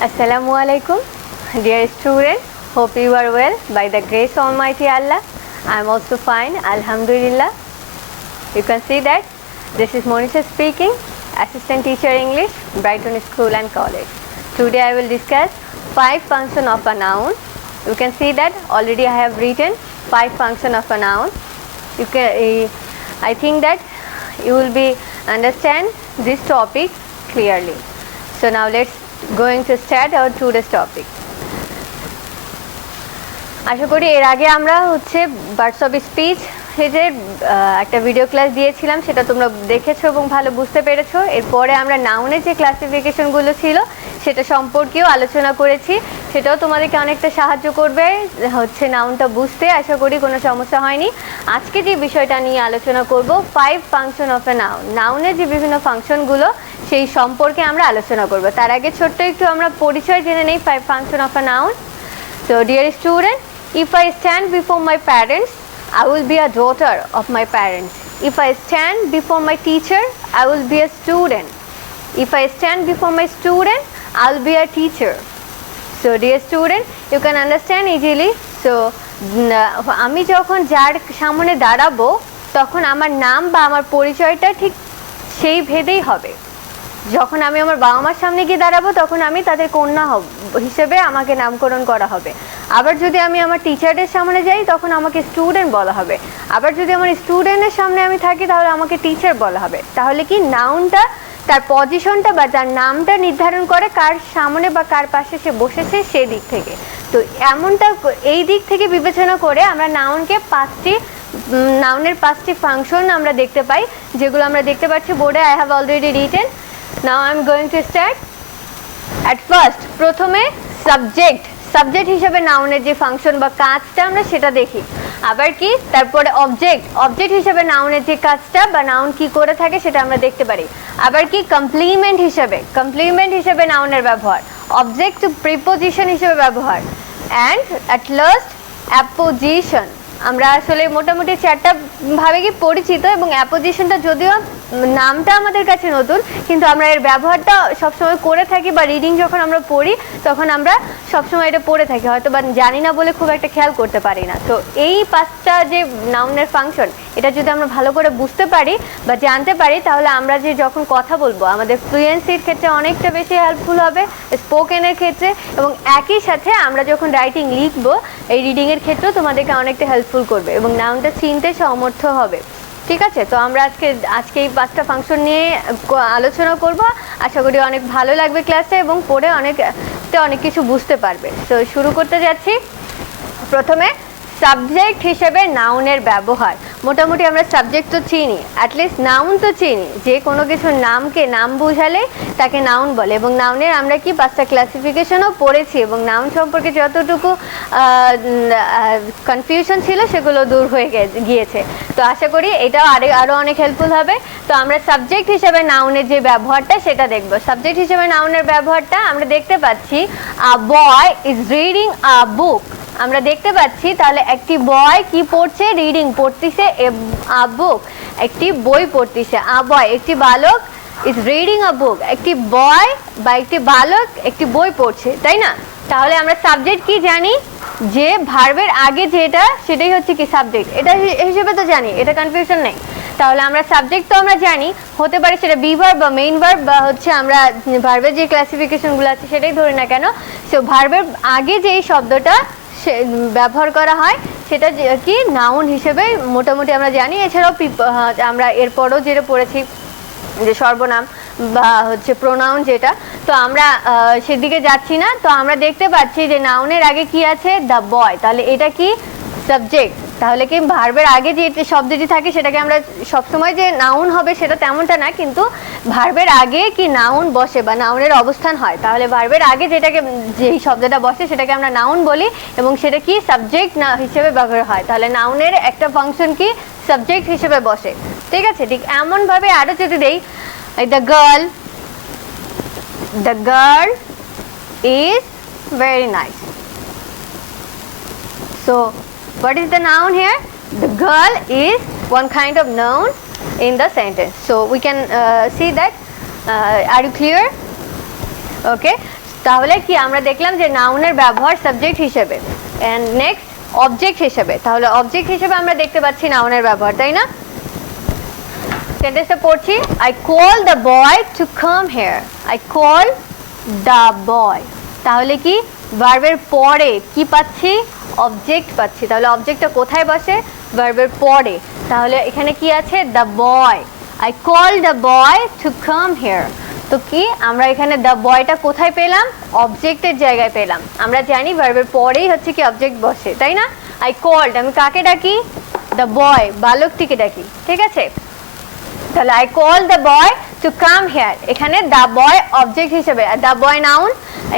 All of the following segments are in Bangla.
Assalamu alaikum, dear students. Hope you are well by the grace of Almighty Allah. I am also fine, Alhamdulillah. You can see that this is Monisha speaking, Assistant Teacher English, Brighton School and College. Today I will discuss 5 functions of a noun. You can see that already I have written 5 functions of a noun. I think that you will be understand this topic clearly. So now let's going to start our today's topic. আশা করি এর আগে আমরা বার্ডস অফ স্পিচ এর একটা ভিডিও ক্লাস দিয়েছিলাম, সেটা তোমরা দেখেছো এবং ভালো বুঝতে পেরেছো। এরপরে আমরা নাউনের যে ক্লাসিফিকেশনগুলো ছিল সেটা সম্পর্কেও আলোচনা করেছি, সেটাও তোমাদেরকে অনেকটা সাহায্য করবে নাউনটা বুঝতে। আশা করি কোনো সমস্যা হয়নি। আজকে যে বিষয়টা নিয়ে আলোচনা করব 5 ফাংশন অফ এ নাউন, নাউনের যে বিভিন্ন ফাংশনগুলো সেই সম্পর্কে আমরা আলোচনা করব। তার আগে ছোট্ট একটু আমরা পরিচয় জেনে নেই 5 function of a noun. So dear student, if I stand before my parents, I will be a daughter of my parents. If I stand before my teacher, I will be a student. If I stand before my student, I will be a teacher. So dear student, you can understand easily. So আমি যখন যার সামনে দাঁড়াবো তখন আমার নাম বা আমার পরিচয়টা ঠিক সেই ভেদেই হবে। যখন আমি আমার বাবা মার সামনে গিয়ে দাঁড়াবো তখন আমি তাদের কন্যা হিসেবে আমাকে নামকরণ করা হবে। আবার যদি আমি আমার টিচারদের সামনে যাই তখন আমাকে স্টুডেন্ট বলা হবে। আবার যদি আমার স্টুডেন্টের সামনে আমি থাকি তাহলে আমাকে টিচার বলা হবে। তাহলে কি নাউনটা তার পজিশনটা বা তার নামটা নির্ধারণ করে কার সামনে বা কার পাশে সে বসেছে সেই দিক থেকে। তো এমনটা এই দিক থেকে বিবেচনা করে আমরা নাউনের 5টি ফাংশন আমরা দেখতে পাই, যেগুলো আমরা দেখতে পাচ্ছি বোর্ডে। I have already written. Now I am going to start. At first, প্রথমে সাবজেক্ট হিসেবে নাউনের যে ফাংশন বা কাজটা আমরা সেটা দেখি। আবার কি তারপরে অবজেক্ট হিসেবে নাউনের যে কাজটা বা নাউন কি করে থাকে সেটা আমরা দেখতে পারি। আবার কি কমপ্লিমেন্ট হিসেবে নাউনের ব্যবহার, অবজেক্ট প্রিপোজিশন হিসেবে ব্যবহার, অ্যান্ড অ্যাট লাস্ট অ্যাপোজিশন। আমরা আসলে মোটামুটি 4টা ভাবে কি পরিচিত, এবং অ্যাপোজিশনটা যদিও নামটা আমাদের কাছে নতুন কিন্তু আমরা এর ব্যবহারটা সবসময় করে থাকি, বা রিডিং যখন আমরা পড়ি তখন আমরা সবসময় এটা পড়ে থাকি, হয়তো বা জানি না বলে খুব একটা খেয়াল করতে পারি না। তো এই 5টা যে নাউনের ফাংশন এটা যদি আমরা ভালো করে বুঝতে পারি বা জানতে পারি তাহলে আমরা যে যখন কথা বলবো আমাদের ফ্লুয়েন্সির ক্ষেত্রে অনেকটা বেশি হেল্পফুল হবে, স্পোকেনের ক্ষেত্রে, এবং একই সাথে আমরা যখন রাইটিং লিখবো এই রিডিংয়ের ক্ষেত্রেও তোমাদেরকে অনেকটা হেল্পফুল করবে এবং নাউনটা চিনতে সমর্থ হবে। ঠিক আছে, তো আমরা আজকে এই 5টা ফাংশন নিয়ে আলোচনা করব। আশা করি অনেক ভালো লাগবে ক্লাসে এবং পড়ে অনেক কিছু বুঝতে পারবে। তো শুরু করতে যাচ্ছি। প্রথমে সাবজেক্ট হিসেবে নাউনের ব্যবহার। মোটামুটি আমরা সাবজেক্ট তো চিনি, অ্যাটলিস্ট নাউন তো চিনি। যে কোনো কিছুর নামকে নাম বোঝালে তাকে নাউন বলে, এবং নাউনের আমরা কি 5টা ক্লাসিফিকেশনও পড়েছি, এবং নাউন সম্পর্কে যতটুকু কনফিউশন ছিল সেগুলো দূর হয়ে গিয়েছে। তো আশা করি এটাও আরও অনেক হেল্পফুল হবে। তো আমরা সাবজেক্ট হিসেবে নাউনের যে ব্যবহারটা সেটা দেখব। সাবজেক্ট হিসেবে নাউনের ব্যবহারটা আমরা দেখতে পাচ্ছি, আ বয় ইজ রিডিং আ বুক। আমরা দেখতে পাচ্ছি তাহলে একটি বয় কি পড়ছে, রিডিং পড়তেছে, আ বুক একটি বই পড়তেছে। আ বয় একটি বালক ইজ রিডিং আ বুক, একটি বয় বা একটি বালক একটি বই পড়ছে, তাই না? তাহলে আমরা সাবজেক্ট কি জানি, যে ভার্বের আগে যেটা সেটাই হচ্ছে কি সাবজেক্ট, এটা হিসেবে তো জানি, এটা কনফিউশন নেই। তাহলে আমরা সাবজেক্ট তো আমরা জানি, হতে পারে সেটা বি ভার্ব বা মেইন ভার্ব বা আমরা ভার্বের যে ক্লাসিফিকেশনগুলো আছে সেটাই ধরে না কেন। সো ভার্বের আগে যেই শব্দটা ব্যবহার করা হয় সেটা কি নাউন হিসেবে মোটামুটি আমরা জানি। এছাড়াও আমরা এরপরও যেটা পড়েছি যে সর্বনাম বা প্রোনাউন যেটা, তো আমরা সেদিকে যাচ্ছি না। তো আমরা দেখতে পাচ্ছি যে নাউনের আগে কি আছে, দ্য বয়, তাহলে এটা কি সাবজেক্ট। তাহলে কি ভার্বের আগে যে শব্দটি থাকে সেটাকে আমরা সবসময় যে নাউন হবে সেটা তেমনটা না, কিন্তু ভার্বের আগে কি নাউন বসে বা নাউনের অবস্থান হয়, তাহলে ভার্বের আগে যেই শব্দটা বসে সেটাকে আমরা নাউন বলি, এবং সেটা কি সাবজেক্ট না হিসেবে ব্যবহার হয়। তাহলে নাউনের একটা ফাংশন কি সাবজেক্ট হিসেবে বসে। ঠিক আছে, ঠিক এমনভাবে আরও যদি দেই, the girl is very nice. So what is the noun here? The girl is one kind of noun in the sentence. So we can see that. Are you clear? Okay. তাহলে কি আমরা দেখলাম যে নাউনের ব্যবহার সাবজেক্ট হিসেবে, এন্ড নেক্সট অবজেক্ট হিসেবে। তাহলে অবজেক্ট হিসেবে আমরা দেখতে পাচ্ছি নাউনের ব্যবহার, তাই না? সেন্টেন্সটা পড়ছি, I call the boy to come here. I call the boy, তাহলে কি ভার্বের পরে কি পাচ্ছি? অবজেক্ট পাচ্ছি। তাহলে অবজেক্টটা কোথায় বসে? ভার্বের পরে। তাহলে এখানে কি আছে? The boy. I call the boy to come here. তো কি আমরা এখানে দ্য বয়টা কোথায় পেলাম? অবজেক্টের জায়গায় পেলাম। আমরা জানি ভার্বের পরেই হচ্ছে কি অবজেক্ট বসে, তাই না? আই কল্ড, আমি কাকে ডাকি? দ্য বয়, বালকটিকে ডাকি, ঠিক আছে? তাহলে I call the boy to come here, এখানে দ্য বয় অবজেক্ট হিসেবে, আর দ্য বয় নাউন,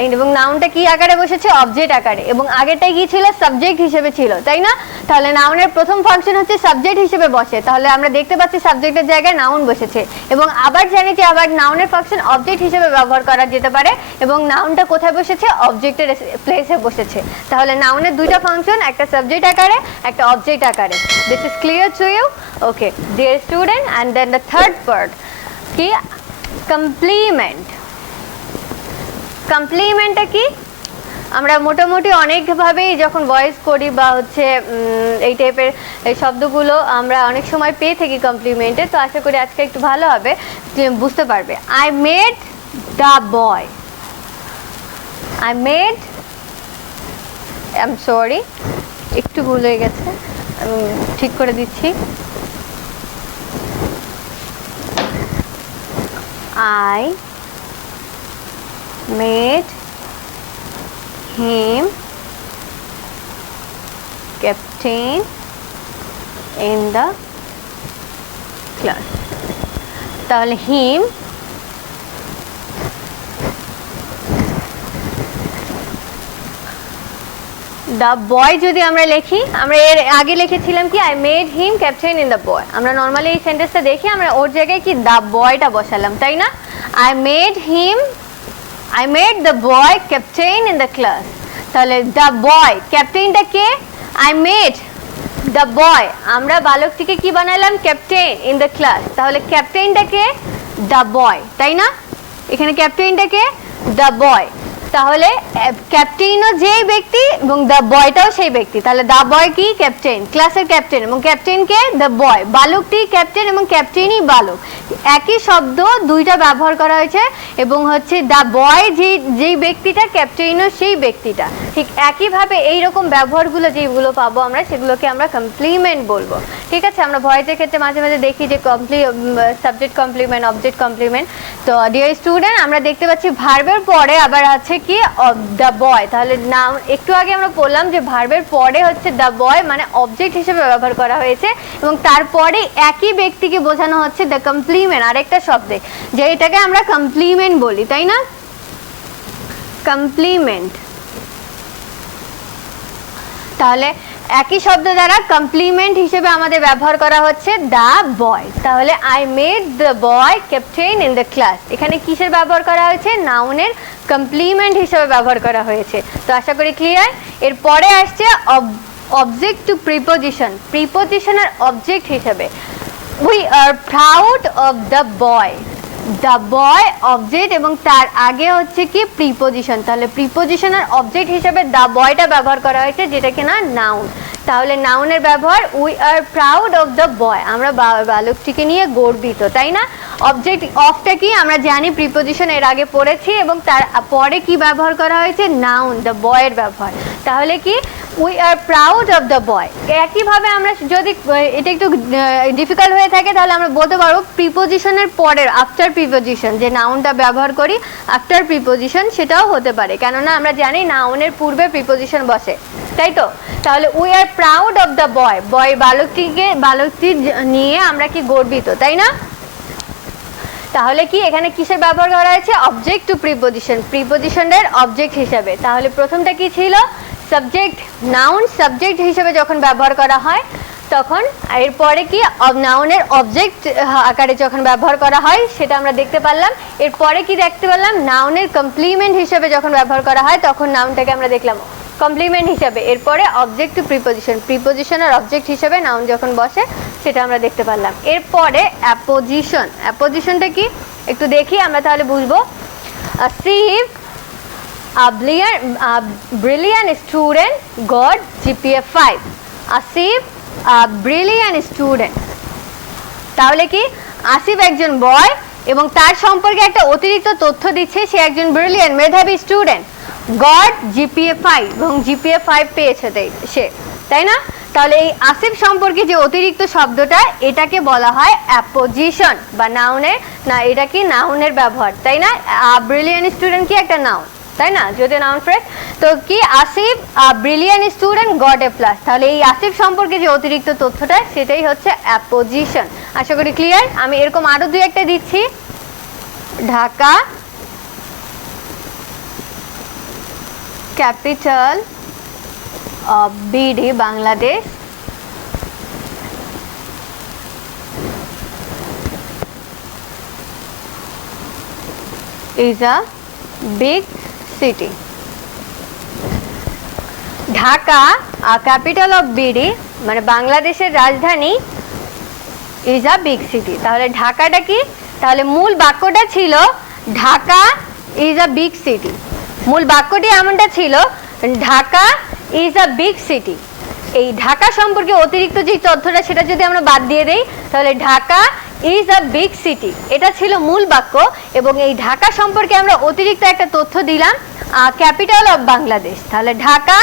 এবং নাউনটা কি আকারে বসেছে? অবজেক্ট আকারে, এবং আগেরটাই কি ছিল? সাবজেক্ট হিসেবে ছিল, তাই না? তাহলে নাউনের প্রথম ফাংশন হচ্ছে সাবজেক্ট হিসেবে বসে। তাহলে আমরা দেখতে পাচ্ছি সাবজেক্টের জায়গায় নাউন বসেছে, এবং আবার জানি যে আবার নাউনের ফাংশন অবজেক্ট হিসেবে ব্যবহার করা যেতে পারে, এবং নাউনটা কোথায় বসেছে? অবজেক্টের প্লেসে বসেছে। তাহলে নাউনের দুইটা ফাংশন, একটা সাবজেক্ট আকারে, একটা অবজেক্ট আকারে। This is clear to you? Okay dear student, and then the third part কি? কমপ্লিমেন্ট। কমপ্লিমেন্টটা কি? আমরা মোটামুটি অনেকভাবেই যখন ভয়েস করি বা হচ্ছে এই টাইপের এই শব্দগুলো আমরা অনেক সময় পেয়ে থাকি কমপ্লিমেন্টে। তো আশা করি আজকে একটু ভালো হবে, বুঝতে পারবে। I made the boy. I made, I am sorry, একটু ভুল হয়ে গেছে, আমি ঠিক করে দিচ্ছি। I made him captain in the class. তাহলে him দ্য বয় যদি আমরা লিখি, আমরা এর আগে লিখেছিলাম কি? I made him captain in the boy. আমরা নর্মালি এই সেন্টেন্সটা দেখি, আমরা ওর জায়গায় কি দ্য বয়টা বসালাম, তাই না? I made him, I made the boy captain in the class. তাহলে দ্য বয়, ক্যাপ্টেনটা কে? আই মেড দ্য বয়, আমরা বালকটিকে কি বানালাম? Captain in the class. তাহলে ক্যাপ্টেনটা কে? দ্য বয়, তাই না? এখানে ক্যাপ্টেনটা কে? The boy. তাহলে ক্যাপ্টেনও যেই ব্যক্তি এবং দ্য বয়টাও সেই ব্যক্তি। তাহলে দ্য বয় কি? ক্যাপ্টেন, ক্লাসের ক্যাপ্টেন, এবং ক্যাপ্টেনকে দ্য বয়, বালকটি ক্যাপ্টেন এবং ক্যাপ্টেনই বালক। একই শব্দ দুইটা ব্যবহার করা হয়েছে, এবং হচ্ছে দ্য বয় যেই ব্যক্তিটা, ক্যাপ্টেনও সেই ব্যক্তিটা। ঠিক একইভাবে এইরকম ব্যবহারগুলো যেগুলো পাবো আমরা, সেগুলোকে আমরা কমপ্লিমেন্ট বলবো, ঠিক আছে? আমরা ভয়েসের ক্ষেত্রে মাঝে মাঝে দেখি যে সাবজেক্ট কমপ্লিমেন্ট, অবজেক্ট কমপ্লিমেন্ট। তো ডিয়ার স্টুডেন্ট, আমরা দেখতে পাচ্ছি ভার্বের পরে আবার আছে কি? The boy. তাহলে নাম একটু আগে আমরা বললাম যে ভার্বের পরে হচ্ছে দ্য বয়, মানে অবজেক্ট হিসেবে ব্যবহার করা হয়েছে, এবং তারপরে একই ব্যক্তিকে বোঝানো হচ্ছে দ্য কমপ্লিমেন্ট, আরেকটা শব্দে, যে এটাকে আমরা কমপ্লিমেন্ট বলি, তাই না? কমপ্লিমেন্ট। তাহলে একই শব্দ দ্বারা কমপ্লিমেন্ট হিসেবে আমাদের ব্যবহার করা হচ্ছে দ্য বয়। তাহলে I made the boy captain in the class, এখানে কিসের ব্যবহার করা হয়েছে? নাউনের কমপ্লিমেন্ট হিসেবে ব্যবহার করা হয়েছে। তো আশা করি ক্লিয়ার। এরপরে আসছে অবজেক্ট টু প্রিপোজিশন, প্রিপোজিশনের অবজেক্ট হিসেবে। We are proud of the boy, the boy object, এবং তার আগে হচ্ছে কি? প্রিপোজিশন। তাহলে প্রিপোজিশনের অবজেক্ট হিসেবে দ্য বয়টা ব্যবহার করা হয়েছে, যেটা কিনা নাউন। তাহলে নাউনের ব্যবহার, we are proud of the boy, আমরা বালকটিকে নিয়ে গর্বিত, তাই না? অবজেক্ট অফটা কি? আমরা জানি প্রিপোজিশন এর আগে পড়েছি, এবং তার পরে কি ব্যবহার করা হয়েছে? নাউন, দ্য বয়ের ব্যবহার। তাহলে কি? We are proud of the বয়। একইভাবে আমরা যদি এটা একটু ডিফিকাল্ট হয়ে থাকে, তাহলে আমরা বলতে পারবো প্রিপোজিশনের পরের, আফটার প্রিপোজিশন, যে নাউনটা ব্যবহার করি আফটার প্রিপোজিশন, সেটাও হতে পারে, কেননা আমরা জানি নাউনের পূর্বে প্রিপোজিশন বসে, তাই তো? তাহলে we are proud of the boy, boy বালকটি নিয়ে আমরা কি? গর্বিত, তাই না? তাহলে কি এখানে কিসের ব্যবহার করা হয়েছে? অবজেক্ট টু প্রিপোজিশন, প্রিপোজিশনের অবজেক্ট হিসেবে। তাহলে প্রথমটা কি ছিল? সাবজেক্ট। নাউন সাবজেক্ট হিসেবে যখন ব্যবহার করা হয়, তখন এরপরে কি? নাউনের অবজেক্ট আকারে যখন ব্যবহার করা হয়, সেটা আমরা দেখতে পারলাম। এরপরে কি দেখতে পারলাম? নাউনের কমপ্লিমেন্ট হিসেবে যখন ব্যবহার করা হয়, তখন নাউনটাকে আমরা দেখলাম কমপ্লিমেন্ট হিসেবে। এরপরে অবজেক্ট টু প্রিপোজিশন, প্রিপোজিশনের অবজেক্ট হিসেবে নাউন যখন বসে, সেটা আমরা দেখতে পারলাম। এরপরে অ্যাপোজিশন, অ্যাপোজিশনটা কি একটু দেখি আমরা, তাহলে বুঝবো। Shiva brilliant student got GPA 5. Asif brilliant student, তাহলে কি আসিফ একজন বয় এবং তার সম্পর্কে একটা অতিরিক্ত তথ্য দিচ্ছে, সে একজন ব্রিলিয়ান্ট মেধাবী স্টুডেন্ট, গড জিপিএ 5 এবং জিপিএ 5 পেয়েছে সে, তাই না? তাহলে এই আসিফ সম্পর্কে যে অতিরিক্ত শব্দটা, এটাকে বলা হয় অ্যাপোজিশন বা নাউনের, না এটা কি নাউনের ব্যবহার, তাই না? ব্রিলিয়ান্ট স্টুডেন্ট কি একটা নাউন, তাই না, যদি নাউন ফ্রেজ। তো কি Asif brilliant student got a plus, তাহলে এই আসিফ সম্পর্কে যে অতিরিক্ত তথ্যটা সেটাই হচ্ছে অ্যাপোজিশন। আশা করি ক্লিয়ার। আমি এরকম আরো দুই একটা দিচ্ছি। Dhaka capital of BD Bangladesh is a big city. Dhaka capital of BD মানে বাংলাদেশের রাজধানী ইজ আ বিগ সিটি। তাহলে ঢাকাটা কি, তাহলে মূল বাক্যটা ছিল Dhaka is a big city, মূল বাক্যটি এমনটা ছিল Dhaka is a big city. এই ঢাকা সম্পর্কে অতিরিক্ত যে তথ্যটা সেটা যদি আমরা বাদ দিয়ে দেই, তাহলে Dhaka is a big city, এটা ছিল মূল বাক্য। এবং এই ঢাকা সম্পর্কে আমরা অতিরিক্ত একটা তথ্য দিলাম ক্যাপিটাল অফ বাংলাদেশ, তাহলে Dhaka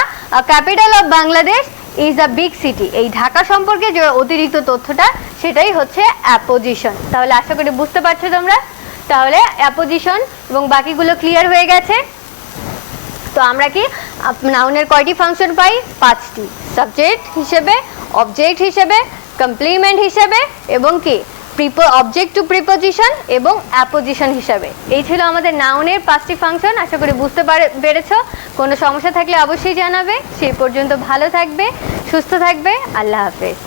capital of Bangladesh is a big city. এই ঢাকা সম্পর্কে যে অতিরিক্ত তথ্যটা সেটাই হচ্ছে অ্যাপোজিশন। তাহলে আশা করি বুঝতে পারছো তোমরা। তাহলে অ্যাপোজিশন এবং বাকিগুলো ক্লিয়ার হয়ে গেছে। তো আমরা কি নাউনের কয়টি ফাংশন পাই? 5টি, সাবজেক্ট হিসেবে, অবজেক্ট হিসেবে, কমপ্লিমেন্ট হিসেবে এবং কি অবজেক্ট টু প্রিপোজিশন এবং অ্যাপোজিশন হিসেবে। এই ছিল আমাদের নাউনের 5টি ফাংশন। আশা করি বুঝতে পেরেছো। কোনো সমস্যা থাকলে অবশ্যই জানাবে। সেই পর্যন্ত ভালো থাকবে, সুস্থ থাকবে। আল্লাহ হাফেজ।